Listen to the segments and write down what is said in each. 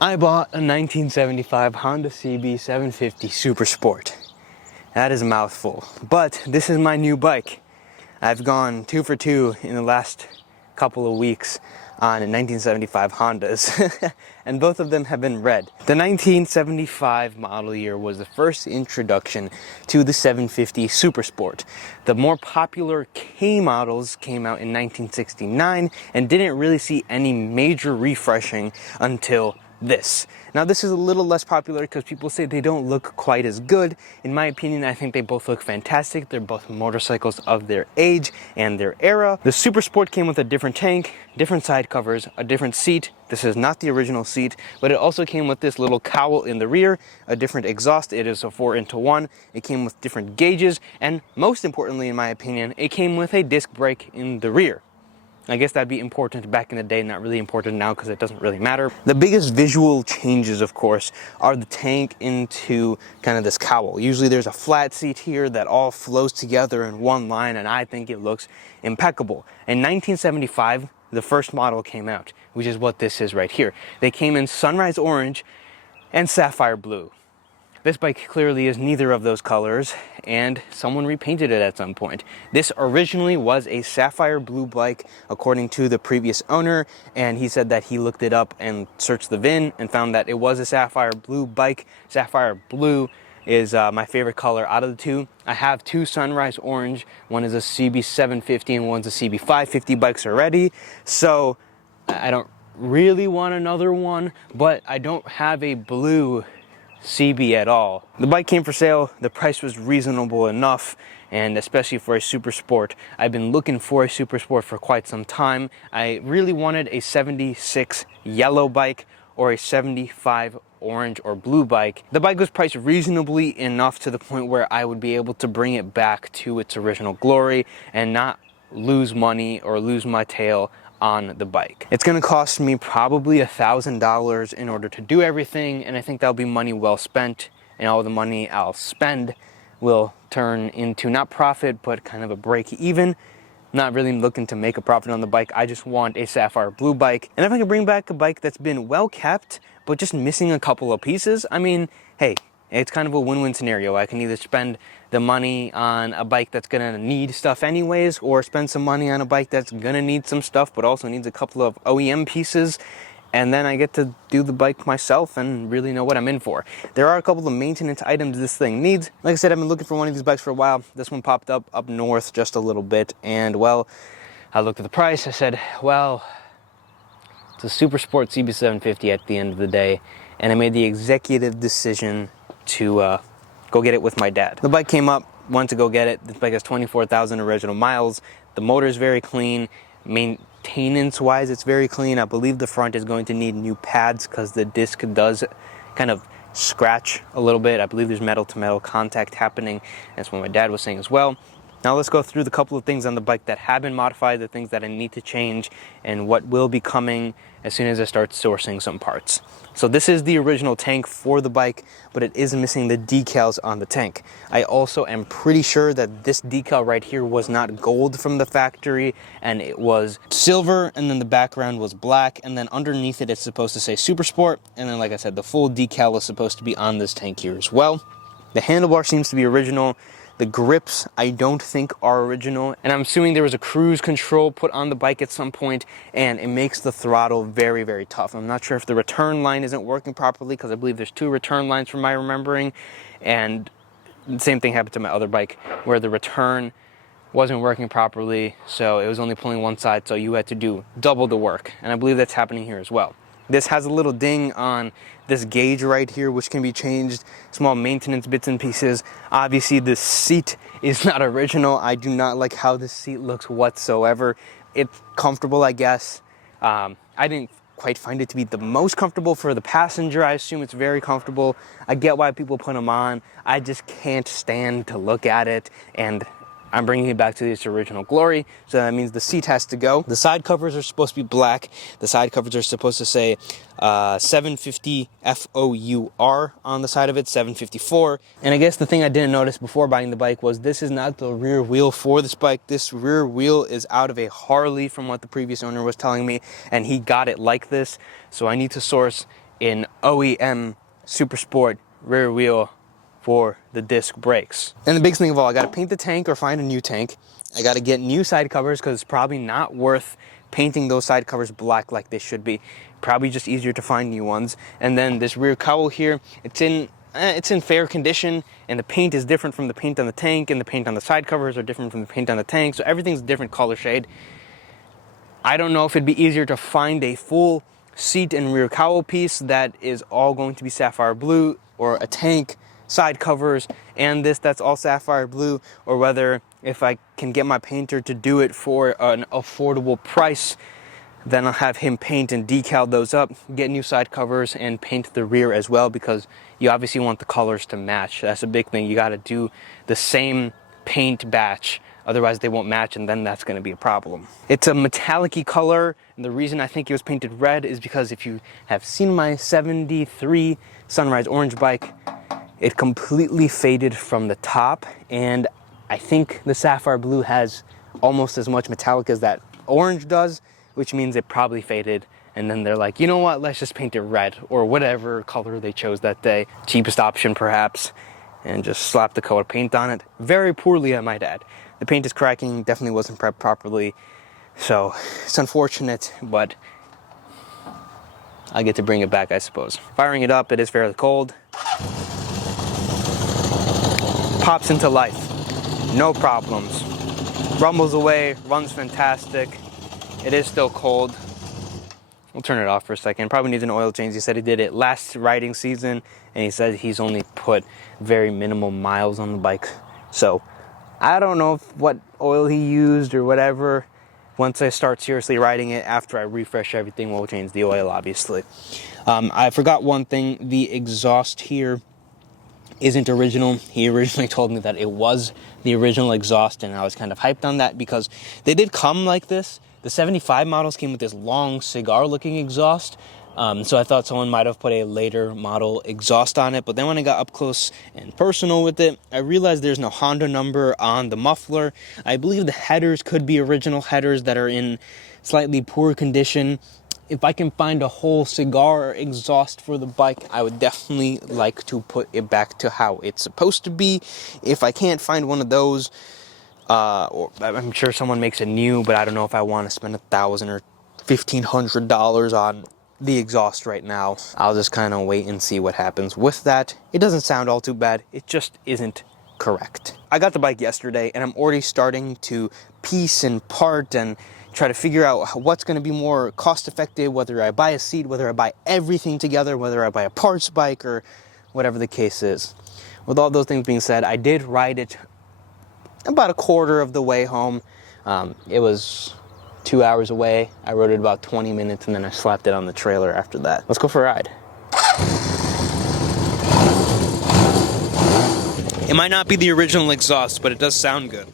I bought a 1975 Honda CB750 Supersport. That is a mouthful, but this is my new bike. I've gone 2 for 2 in the last couple of weeks on 1975 Hondas, and both of them have been red. The 1975 model year was the first introduction to the 750 Supersport. The more popular K models came out in 1969 and didn't really see any major refreshing until this. Now this is a little less popular because people say they don't look quite as good. In my opinion, I think they both look fantastic. They're both motorcycles of their age and their era. The Supersport came with a different tank, different side covers, a different seat. This is not the original seat, but it also came with this little cowl in the rear, a different exhaust. It is a 4-into-1. It came with different gauges, and most importantly, in my opinion, it came with a disc brake in the rear. I guess that'd be important back in the day, not really important now because it doesn't really matter. The biggest visual changes, of course, are the tank into kind of this cowl. Usually there's a flat seat here that all flows together in one line, and I think it looks impeccable. In 1975, the first model came out, which is what this is right here. They came in sunrise orange and sapphire blue. This bike clearly is neither of those colors, and someone repainted it at some point. This originally was a sapphire blue bike, according to the previous owner, and he said that he looked it up and searched the VIN and found that it was a sapphire blue bike. Sapphire blue is my favorite color out of the two. I have two sunrise orange. One is a CB750 and one's a CB550 bikes already, so I don't really want another one, but I don't have a blue CB at all. The bike came for sale. The price was reasonable enough, and especially for a Supersport. I've been looking for a Supersport for quite some time. I really wanted a 76 yellow bike or a 75 orange or blue bike. The bike was priced reasonably enough to the point where I would be able to bring it back to its original glory and not lose money or lose my tail on the bike. It's going to cost me probably $1,000 in order to do everything, and I think that'll be money well spent, and all the money I'll spend will turn into not profit but kind of a break even. Not really looking to make a profit on the bike. I just want a sapphire blue bike, and if I can bring back a bike that's been well kept but just missing a couple of pieces, I mean, hey, it's kind of a win-win scenario. I can either spend the money on a bike that's gonna need stuff anyways, or spend some money on a bike that's gonna need some stuff but also needs a couple of OEM pieces, and then I get to do the bike myself and really know what I'm in for. There are a couple of maintenance items this thing needs. Like I said, I've been looking for one of these bikes for a while. This one popped up north just a little bit, and well, I looked at the price. I said, well, it's a Supersport CB750 at the end of the day, and I made the executive decision to go get it with my dad. The bike came up, went to go get it. This bike has 24,000 original miles. The motor is very clean. Maintenance wise, it's very clean. I believe the front is going to need new pads because the disc does kind of scratch a little bit. I believe there's metal to metal contact happening. That's what my dad was saying as well. Now let's go through the couple of things on the bike that have been modified, the things that I need to change, and what will be coming as soon as I start sourcing some parts. So this is the original tank for the bike, but it is missing the decals on the tank. I also am pretty sure that this decal right here was not gold from the factory, and it was silver, and then the background was black, and then underneath it it's supposed to say Supersport, and then like I said, the full decal is supposed to be on this tank here as well. The handlebar seems to be original. The grips, I don't think are original, and I'm assuming there was a cruise control put on the bike at some point, and it makes the throttle very, very tough. I'm not sure if the return line isn't working properly, because I believe there's 2 return lines from my remembering, and the same thing happened to my other bike, where the return wasn't working properly, so it was only pulling one side, so you had to do double the work, and I believe that's happening here as well. This has a little ding on this gauge right here, which can be changed, small maintenance bits and pieces. Obviously, the seat is not original. I do not like how this seat looks whatsoever. It's comfortable, I guess. I didn't quite find it to be the most comfortable for the passenger. I assume it's very comfortable. I get why people put them on. I just can't stand to look at it, and I'm bringing it back to its original glory, so that means the seat has to go. The side covers are supposed to be black. The side covers are supposed to say 750 FOUR on the side of it, 754. And I guess the thing I didn't notice before buying the bike was this is not the rear wheel for this bike. This rear wheel is out of a Harley from what the previous owner was telling me, and he got it like this. So I need to source an OEM Supersport rear wheel for the disc brakes. And the biggest thing of all, I gotta paint the tank or find a new tank. I gotta get new side covers because it's probably not worth painting those side covers black like they should be. Probably just easier to find new ones. And then this rear cowl here, it's in fair condition, and the paint is different from the paint on the tank, and the paint on the side covers are different from the paint on the tank, so everything's a different color shade. I don't know if it'd be easier to find a full seat and rear cowl piece that is all going to be sapphire blue, or a tank, side covers, and this that's all sapphire blue, or whether if I can get my painter to do it for an affordable price, then I'll have him paint and decal those up, get new side covers, and paint the rear as well, because you obviously want the colors to match. That's a big thing. You got to do the same paint batch, otherwise they won't match, and then that's going to be a problem. It's a metallic-y color, and the reason I think it was painted red is because if you have seen my 73 Sunrise Orange bike, it completely faded from the top, and I think the sapphire blue has almost as much metallic as that orange does, which means it probably faded, and then they're like, you know what, let's just paint it red, or whatever color they chose that day, cheapest option perhaps, and just slap the coat of paint on it. Very poorly, I might add. The paint is cracking, definitely wasn't prepped properly, so it's unfortunate, but I get to bring it back, I suppose. Firing it up, it is fairly cold. Pops into life, no problems. Rumbles away, runs fantastic. It is still cold. We'll turn it off for a second. Probably needs an oil change. He said he did it last riding season, and he said he's only put very minimal miles on the bike. So I don't know what oil he used or whatever. Once I start seriously riding it, after I refresh everything, we'll change the oil, obviously. I forgot one thing. The exhaust here isn't original. He originally told me that it was the original exhaust, and I was kind of hyped on that because they did come like this. The 75 models came with this long cigar-looking exhaust, so I thought someone might have put a later model exhaust on it, but then when I got up close and personal with it, I realized there's no Honda number on the muffler. I believe the headers could be original headers that are in slightly poor condition. If I can find a whole cigar exhaust for the bike, I would definitely like to put it back to how it's supposed to be. If I can't find one of those, or I'm sure someone makes a new, but I don't know if I want to spend $1,000 or $1,500 on the exhaust right now. I'll just kind of wait and see what happens with that. It doesn't sound all too bad. It just isn't correct. I got the bike yesterday, and I'm already starting to piece and part and try to figure out what's going to be more cost effective, whether I buy a seat, whether I buy everything together, whether I buy a parts bike, or whatever the case is. With all those things being said, I did ride it about a quarter of the way home. It was 2 hours away. I rode it about 20 minutes, and then I slapped it on the trailer after that. Let's go for a ride. It might not be the original exhaust, but it does sound good.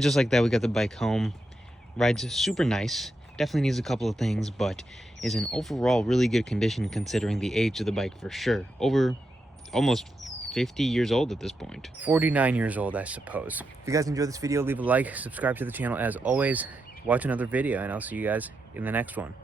Just like that, we got the bike home. Rides super nice. Definitely needs a couple of things, but is in overall really good condition considering the age of the bike for sure. Over almost 50 years old at this point. 49 years old, I suppose. If you guys enjoyed this video, leave a like, subscribe to the channel as always, watch another video, and I'll see you guys in the next one.